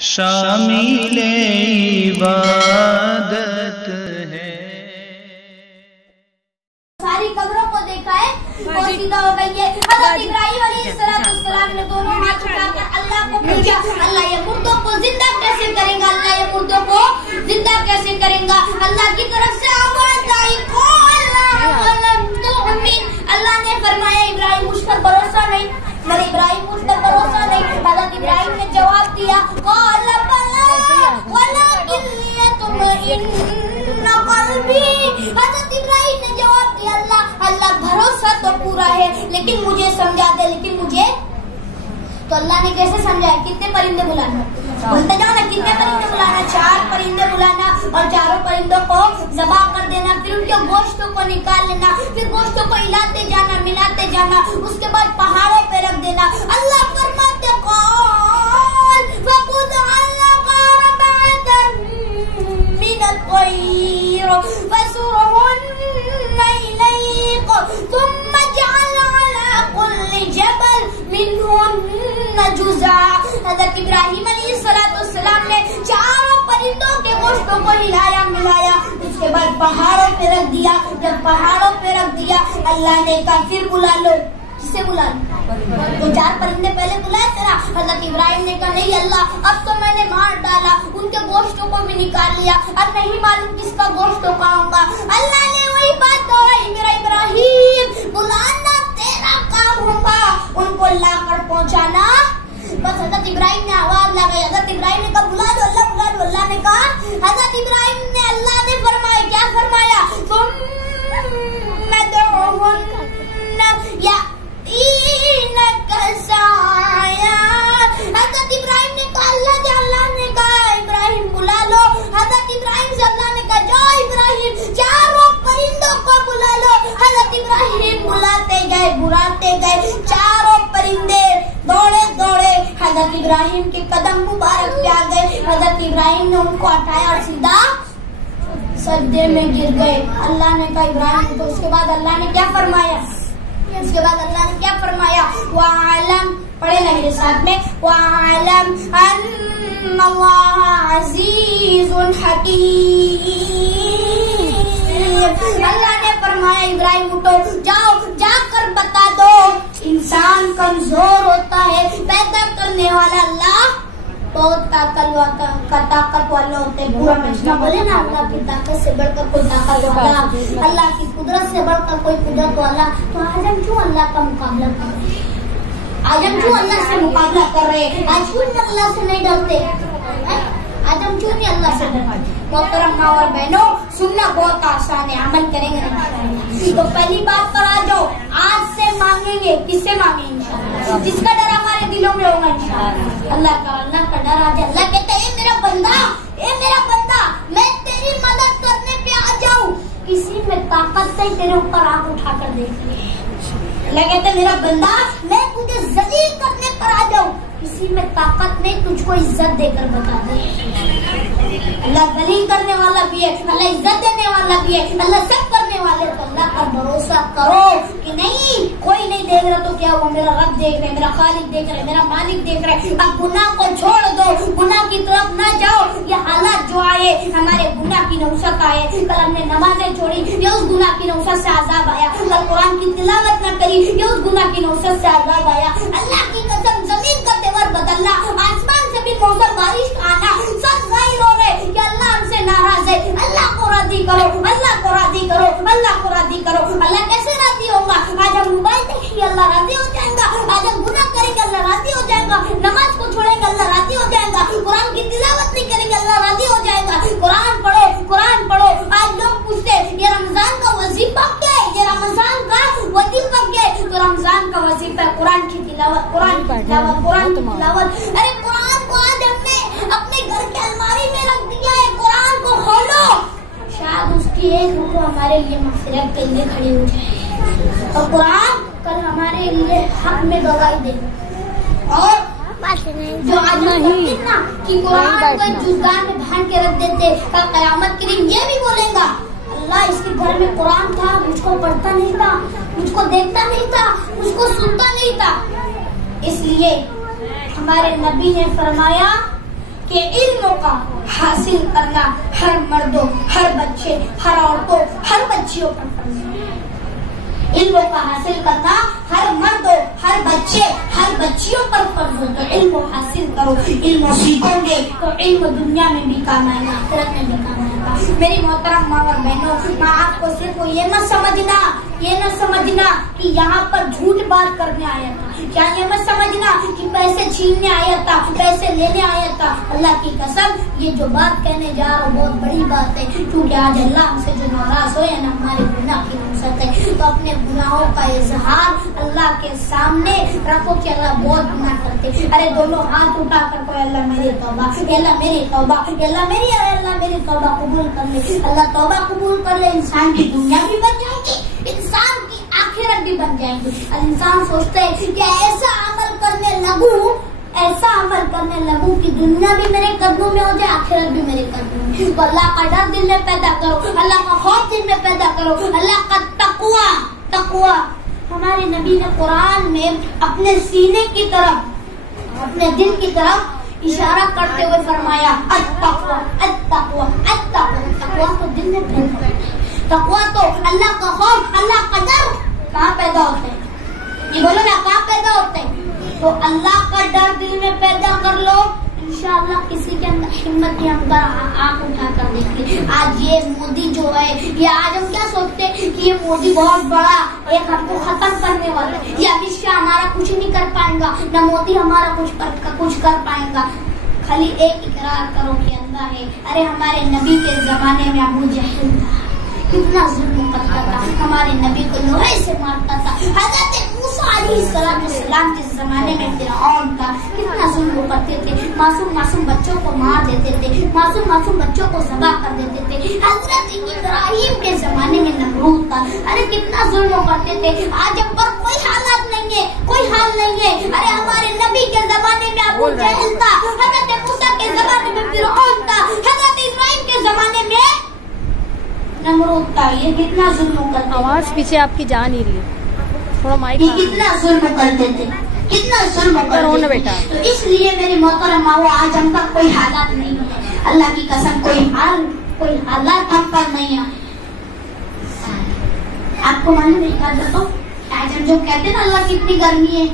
شامل عبادت ہے. ساری قبروں کو دیکھا ہے وہ سیدھا ہو گئی ہے. حضرت ابراہیم علیہ السلام نے دونوں ہاتھ اٹھا کر اللہ کو پوچھا اللہ یہ مردوں کو زندہ کیسے کرے گا, اللہ یہ مردوں کو زندہ کیسے کرے گا. اللہ کی طرف سے آواز آئی اللہ نے فرمایا ابراہیم مجھ پر بھروسہ نہیں, میرے ابراہیم مجھ پر بھروسہ نہیں. حضرت ابراہیم نے جواب دیا قال بلا ولکن لیطمئن قلبی. حضرت ابراہیم نے جواب دیا اللہ بھروسہ تو پورا ہے لیکن مجھے سمجھا دے, لیکن مجھے. تو اللہ نے کیسے سمجھایا, کتنے پرندے بلانا, بولتے جاؤ نا کتنے پرندے بلانا, 4 پرندے بلانا اور چاروں پرندوں کو ذبح کر دینا, پھر ان کے گوشتوں کو نکال لینا, پھر گوشتوں کو ہلاتے جانا ملاتے جانا, اس کے بعد پہاڑوں پہ رکھ دینا. اللہ فرماتے قال فخذ علق أربعة من الطير فسرهن إليك ثم اجعل على كل جبل منهن جزعا. حضرت ابراہیم علیہ السلام نے 4 پرندوں کے گوشتوں کو ہلایا ملایا, اس کے بعد پہاڑوں پہ رکھ دیا. جب پہاڑوں پہ رکھ دیا اللہ نے کہا پھر بلا لو, کسے بلا لو, وہ 4 پرندے پہلے بلائے تھے نا. حضرت ابراہیم نے کہا نہیں اللہ اب تو میں نے مار ڈالا, ان کے گوشتوں کو بھی نکال لیا, اب نہیں معلوم کس کا گوشت کہاں کا. اللہ نے وہی بات دوہرائی میرا ابراہیم بلانا تیرا کام ہوگا, ان کو لا کر پہنچانا. بس حضرت ابراہیم نے آواز لگائی, حضرت ابراہیم نے کہا بلا دو اللہ بلا دو. اللہ نے کہا حضرت ابراہیم نے اللہ نے فرمایا کیا فرمایا تم حضرت ابراہیم نے کہا اللہ نے کہا ابراہیم بلا لو. حضرت ابراہیم سے اللہ نے کہا جاؤ ابراہیم 4 پرندوں کو بلا لو. حضرت ابراہیم بلاتے گئے 4 پرندے دوڑے دوڑے حضرت ابراہیم کے قدم مبارک پہ آ گئے. حضرت ابراہیم نے ان کو ہٹایا اور سیدھا سجدے میں گر گئے. اللہ نے کہا ابراہیم, تو اس کے بعد اللہ نے کیا فرمایا, وَعَلَمْ پڑھے نا میرے ساتھ میں وَعَلَمْ أَنَّ اللَّهَ عَزِيزٌ حَكِيمٌ. اللہ نے فرمایا ابراہیم اٹھو جاؤ جا کر بتا دو انسان کمزور ہوتا ہے, پیدا کرنے والا اللہ بہت طاقت والا ہوتے ہیں. پورا مجمع بولے نا اللہ کی طاقت سے بڑھ کر کوئی طاقت والا, اللہ کی قدرت سے بڑھ کر کوئی قدرت والا. تو آج ہم کیوں اللہ کا مقابلہ کر رہے ہیں, آج ہم کیوں اللہ سے مقابلہ کر رہے ہیں, آج کیوں اللہ سے نہیں ڈرتے, آج ہم کیوں نہیں اللہ سے ڈرتے. محترم ماں اور بہنوں سننا بہت آسان ہے, عمل کریں گے. تو پہلی بات پر آ جاؤ, آج سے مانگیں گے, کس سے مانگیں گے انشاءاللہ, جس کا ڈر ہمارے دلوں میں ہوگا انشاءاللہ. اللہ کا ڈر آ جائے. اللہ کہتے ہیں اے میرا بندہ میں تیری مدد کرنے پہ آ جاؤں, کسی میں طاقت نہیں تیرے اوپر آنکھ اٹھا کر دیکھ. اللہ کہتے ہیں میرا بندہ میں تجھے ذلیل کرنے پر آ جاؤں, کسی میں طاقت نہیں تجھ کو عزت دے کر بتا دے. اللہ ذلیل کرنے والا بھی ہے, اللہ عزت دینے والا بھی ہے, اللہ سب کرنے والے. تو اللہ کا بھروسہ کرو کہ نہیں کوئی نہیں دیکھ رہا تو کیا وہ میرا رب دیکھ رہے, میرا خالق دیکھ رہے, میرا مالک دیکھ رہے. اب گناہ کو چھوڑ دو, گناہ کی طرف نہ جاؤ. یہ حالات جو آئے ہمارے گناہ کی نوست آئے, کل ہم نے نمازیں چھوڑی یہ اس گناہ کی نوست سے عذاب آیا, کل قرآن کی تلاوت نہ کری یہ اس گناہ کی نوست سے عذاب آیا. اللہ کی قسم زمین کا تیور بدلنا, آسمان سے بھی موسم بارش آنا, سب ظاہر ہو رہے کہ اللہ ہم سے ناراض ہے. اللہ کو راضی کرو, اللہ کو راضی کرو, اللہ کو راضی کرو. اللہ کیسے راضی ہوگا, آج ہم موبائل دیکھیں گے اللہ راضی ہو جائے گا, آج ہم گناہ کریں گے اللہ راضی ہو جائے گا, نماز کو چھوڑیں گے اللہ راضی ہو جائے گا, قرآن کی تلاوت نہیں کریں گے اللہ راضی ہو جائے گا. قرآن پڑھو. آج لوگ پوچھتے یہ رمضان کا وظیفہ کیا ہے, یہ رمضان کا وظیفہ کیا ہے, تو رمضان کا وظیفہ ہے قرآن کی تلاوت, قرآن کی تلاوت. ارے قرآن کو آج ہم نے اپنے گھر کے الماری میں رکھ دیا ہے, قرآن کو کھولو, شاید اس کی ایک رکو ہمارے لیے مغفرت کے لیے کھڑی ہو جائے, اور قرآن کل ہمارے لیے حق میں گواہی دے. اور جو آج نا کہ قرآن کو ایک جزدان میں بھان کے رکھ دیتے, کل قیامت کے دن یہ بھی بولیں گا اللہ اس کے گھر میں قرآن تھا, مجھ کو پڑھتا نہیں تھا, مجھ کو دیکھتا نہیں تھا, مجھ کو سنتا نہیں تھا. اس لیے ہمارے نبی نے فرمایا کہ علم کا حاصل کرنا ہر مردوں، ہر بچے، ہر عورتوں، ہر بچیوں پر فرض ہے۔ علم کا حاصل کرنا ہر مردوں، ہر بچے، ہر بچیوں پر فرض ہے۔ تو علم حاصل کرو، علم سیکھو گے تو علم دنیا میں بھی کام آئے گا، آخرت میں بھی کام آئے گا۔ میری محترم ماں اور بہنوں، میں آپ کو صرف یہ نہ سمجھنا کہ یہاں پر جھوٹ بات کرنے آیا تھا، کیا یہ مت سمجھنا کہ پیسے چھیننے آیا تھا، پیسے لینے آیا تھا۔ اللہ کی قسم یہ جو بات کہنے جا رہا ہوں بہت بڑی بات ہے، کیونکہ آج اللہ ہم سے جو ناراض ہو یا نہ ہمارے گناہ کی نصرت ہے، تو اپنے گناہوں کا اظہار اللہ کے سامنے رکھو کہ اللہ بہت گناہ کرتے۔ ارے دونوں ہاتھ اٹھا کر کوئی اللہ میری توبہ، اللہ میری توبہ، اللہ میری توبہ قبول کر لے۔ اللہ توبہ قبول کر لے، انسان کی دنیا بھی بن جائے گی، انسان کی آخرت بھی بن جائے گی۔ انسان سوچتا ہے کہ ایسا عمل کرنے لگوں کہ دنیا بھی میرے قدموں میں ہو جائے، آخرت بھی میرے قدموں میں۔ تو اللہ کا ڈر دل میں پیدا کرو، اللہ کا خوف دل میں پیدا کرو، اللہ کا تقوی۔ ہمارے نبی نے قرآن میں اپنے سینے کی طرف، اپنے دل کی طرف اشارہ کرتے ہوئے فرمایا التقوی تو دل میں پیدا ہوتا ہے۔ تقوی تو اللہ کا خوف، اللہ کا ڈر کہاں پیدا ہوتا ہے؟ یہ بولو نا، کہاں پیدا ہوتا ہے؟ تو اللہ کا ڈر دل میں پیدا کر لو، انشاءاللہ کسی کے اندر ہمت نہیں، ہم آنکھ اٹھا کر دیکھیں۔ آج یہ مودی جو ہے، یہ آج ہم کیا سوچتے ہیں کہ یہ مودی بہت بڑا ایک ہم کو ختم کرنے والا ہے، یہ امت شاہ ہمارا کچھ نہیں کر پائے گا، نہ مودی ہمارا کچھ کر پائے گا۔ خالی ایک اقرار کرو کہ اللہ ہے۔ ارے ہمارے نبی کے زمانے میں ابو جہل تھا، کتنا ظلم کرتا تھا، ہمارے نبی کو لوہے سے مارتا تھا۔ حضرت موسیٰ علیہ السلام کے زمانے میں فرعون تھا، کتنا ظلم کرتے تھے، معصوم بچوں کو مار دیتے تھے، معصوم بچوں کو ذبح کر دیتے تھے۔ حضرت ابراہیم کے زمانے میں نمرود تھا، ارے کتنا ظلم کرتے تھے۔ آج ہم پر کوئی حالات نہیں ہے، کوئی حال نہیں ہے۔ ارے ہمارے نبی کے زمانے میں ابو جہل تھا، حضرت موسیٰ کے زمانے میں فرعون تھا، حضرت ابراہیم کے زمانے میں نمرود تھا۔ یہ کتنا ظلم کرتے، آواز پیچھے آپ کی جا نہیں رہی، تھوڑا مائک کتنا ظلم کرتے تھے، کتنا ظلم کرتے بیٹا۔ تو اس لیے میری محترم ماں، آج ہم پر کوئی حالات نہیں ہے، اللہ کی قسم کوئی حالات ہم پر نہیں ہے۔ آپ کو معلوم نہیں کرتا تو آج ہم جو کہتے ہیں نا اللہ کی اتنی گرمی ہے،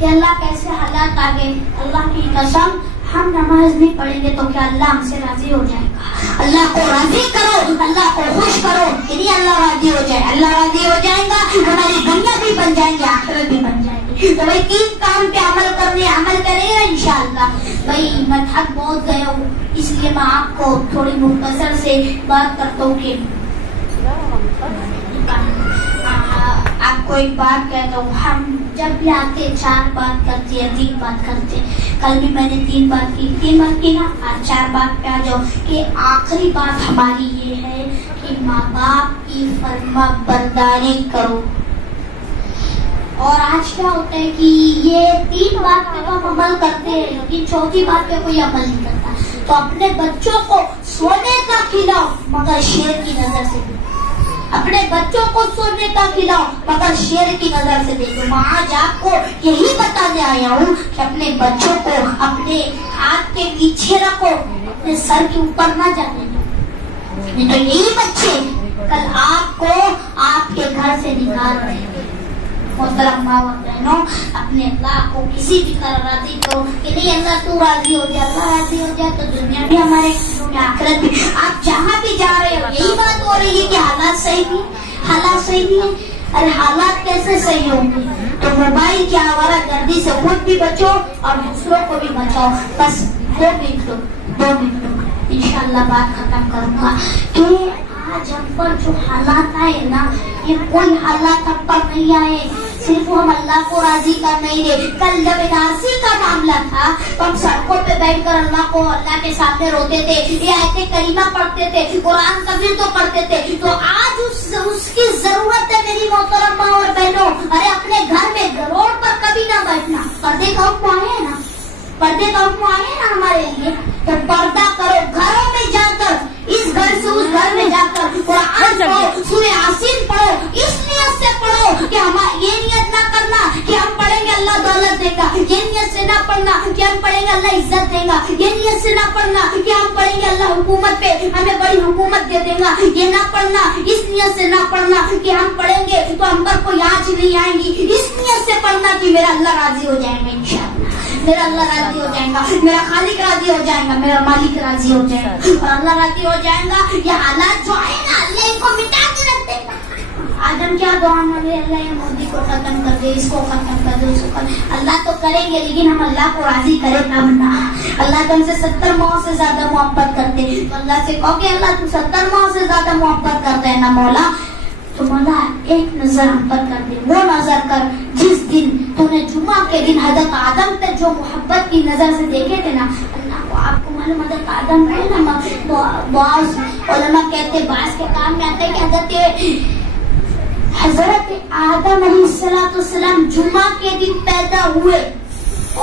یہ اللہ کیسے حالات آ گئے، اللہ کی قسم ہم نماز نہیں پڑھیں گے تو کیا اللہ ہم سے راضی ہو جائے گا؟ اللہ کو راضی کرو، اللہ کو خوش کرو، یعنی اللہ راضی ہو جائے، اللہ راضی ہو جائے گا، ہماری دنیا بھی بن جائیں گے، آخرت بھی بن جائے گی۔ تو بھائی 3 کام پہ عمل کریں گے انشاءاللہ۔ بھائی میں تھک بہت گیا ہوں، اس لیے میں آپ کو تھوڑی مختصر سے بات کرتا ہوں کہ آپ کو ایک بات کہتا ہوں، ہم جب بھی آتے 4 بات کرتے ہیں، 3 بات کرتے ہیں۔ کل بھی میں نے 3 بات کی نا، آج 4 بات پہ آ جاؤ کہ آخری بات ہماری یہ ہے کہ ماں باپ کی فرما برداری کرو۔ اور آج کیا ہوتا ہے کہ یہ 3 بات پہ تو ہم عمل کرتے ہیں، لیکن 4تھی بات پہ کوئی عمل نہیں کرتا۔ تو اپنے بچوں کو سونے کا کھلاؤ مگر شیر کی نظر سے دیکھو، اپنے بچوں کو سونے کا کھلاؤ مگر شیر کی نظر سے دیکھو۔ میں آج آپ کو یہی بتانے آیا ہوں کہ اپنے بچوں کو اپنے ہاتھ کے پیچھے رکھو، اپنے سر کے اوپر نہ جانے دو، نہیں تو یہی بچے کل آپ کو آپ کے گھر سے نکال رہے ہیں۔ محترم ماں اور بہنوں، اپنے اللہ کو کسی بھی طرح راضی کرو کہ نہیں اللہ تو راضی ہو جائے، اللہ راضی ہو جائے تو دنیا بھی ہمارے آخرت بھی۔ آپ جہاں بھی جا رہے ہو یہی بات ہو رہی ہے کہ حالات صحیح نہیں ہے۔ ارے حالات کیسے صحیح ہوں گے؟ تو موبائل کی آوارہ گردی سے خود بھی بچو اور دوسروں کو بھی بچاؤ۔ بس 2 منٹ انشاءاللہ بات ختم کروں گا کہ آج ہم پر جو حالات آئے نا، یہ کوئی حالات ہم پر نہیں آئے، صرف ہم اللہ کو راضی کر نہیں رہے۔ کل جب NRC کا معاملہ تھا تو ہم سڑکوں پہ بیٹھ کر اللہ کے سامنے روتے تھے، یہ آیت کریمہ پڑھتے تھے، قرآن تفسیر تو پڑھتے تھے۔ تو آج اس کی ضرورت ہے میری محترم ماں اور بہنوں۔ ارے اپنے گھر میں روڈ پر کبھی نہ بیٹھنا، پردے کا حکم آئے ہیں نا، پردے کا حکم آئے ہیں نا ہمارے لیے، تو پردہ کرو، گھروں میں جا کر، اس گھر سے اس گھر میں جا کر قرآن پڑھو، سورہ یاسین پڑھو، اس نیت سے پڑھو کہ یہ نیت نہ کرنا کہ ہم پڑھیں گے اللہ دولت دے گا، یہ نیت سے نہ پڑھنا کہ ہم پڑھیں گے اللہ عزت دے گا، یہ نیت سے نہ نہ پڑھنا کہ ہم پڑھیں گے اللہ حکومت پہ ہمیں بڑی حکومت دے دے گا، یہ نہ پڑھنا، اس نیت سے نہ پڑھنا کہ ہم پڑھیں گے تو ہم پر کوئی آنچ نہیں آئیں گی، اس نیت سے پڑھنا کہ میرا اللہ راضی ہو جائے گا انشاءاللہ، میرا اللہ راضی ہو جائے گا، میرا خالق راضی ہو جائے گا، میرا مالک راضی ہو جائے گا، اور اللہ راضی ہو جائے گا، یہ حالات جو ہے نا اللہ ان کو مٹا کے رکھ دے گا۔ آج ہم کیا دعا مانگے، اللہ یہ مودی کو ختم کر دے، اس کو ختم کر دے، اس کو ختم، اللہ تو کریں گے لیکن ہم اللہ کو راضی کرے تب نا۔ اللہ تو ہم سے 70 ماہ سے زیادہ محبت کرتے، تو اللہ سے کہو کہ اللہ تو 70 ماہ سے زیادہ محبت کرتے ہیں نا مولا، تو مولا ایک نظر ہم پر کر دے، وہ نظر کر جس دن تو نے جمعہ کے دن حضرت آدم تک جو محبت کی نظر سے دیکھے تھے نا، اللہ کو آپ کو معلوم حضرت آدم ہے نا، بعض علماء کہتے بعض کے کام میں آتا ہے کہ حضرت آدم علیہ السلام جمعہ کے دن پیدا ہوئے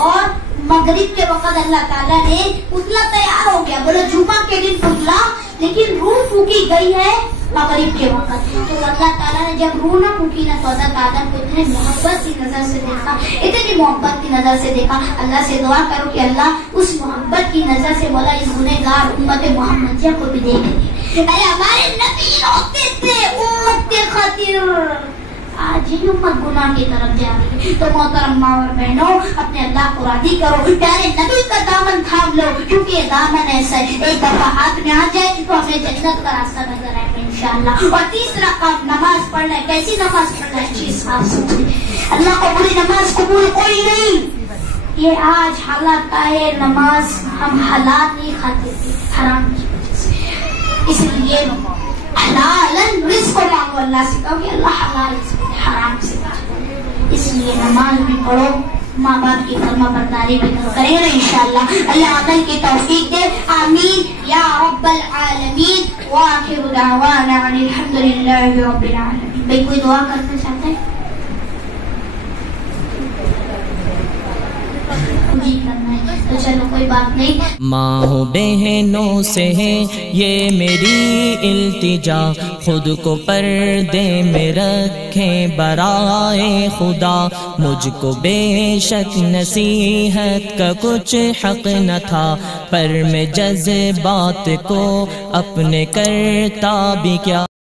اور مغرب کے وقت اللہ تعالیٰ نے پتلا تیار ہو گیا، بولے جمعہ کے دن پتلا، لیکن روح پھونکی گئی ہے مغرب کے وقت، تو اللہ تعالیٰ نے جب روح نہ پھونکی نہ تو حضرت آدم کو اتنے محبت کی نظر سے دیکھا، اتنی محبت کی نظر سے دیکھا۔ اللہ سے دعا کرو کہ اللہ اس محبت کی نظر سے مولا اس گنہگار امت محمدیہ کو بھی دیکھ لے۔ ارے ہمارے نبی روتے تھے امت کے خاطر، آج ہی امت گناہ کی طرف جا رہی ہے، تو محترم ماں اور بہنوں اپنے اللہ کو راضی کرو، پیارے نبی کا دامن تھام لو، کیونکہ یہ دامن ایسا ہے ایک دفعہ ہاتھ میں آ جائے تو ہمیں جنت کا راستہ نظر آئے گا انشاءاللہ۔ اور تیسرا کام نماز پڑھنا ہے، کیسی نماز پڑھنا ہے، اچھی صاف ستھری، اللہ کو پوری نماز قبول کوئی نہیں۔ یہ آج حالات ہے، نماز ہم حلال نہیں کھاتے تھے حرام کی وجہ سے، اس لیے حلالن رزق مانگو، اللہ سے کہو کہ اللہ حلال رزق حرام سے بچو، اس لیے نماز بھی پڑھو، ماں باپ کی فرما برداری بھی کریں گے انشاءاللہ، اللہ عمل کی توفیق دے، آمین یا رب العالمین، وآخر دعوانا ان الحمدللہ رب العالمین۔ بھئی کوئی دعا کرنا چاہتا ہے؟ جی کرنا ہے تو چلو کوئی بات نہیں۔ ماں بہنوں سے ہے یہ میری التجا، خود کو پردے میں رکھیں برائے خدا، مجھ کو بے شک نصیحت کا کچھ حق نہ تھا، پر میں جذبات کو اپنے کرتا بھی کیا۔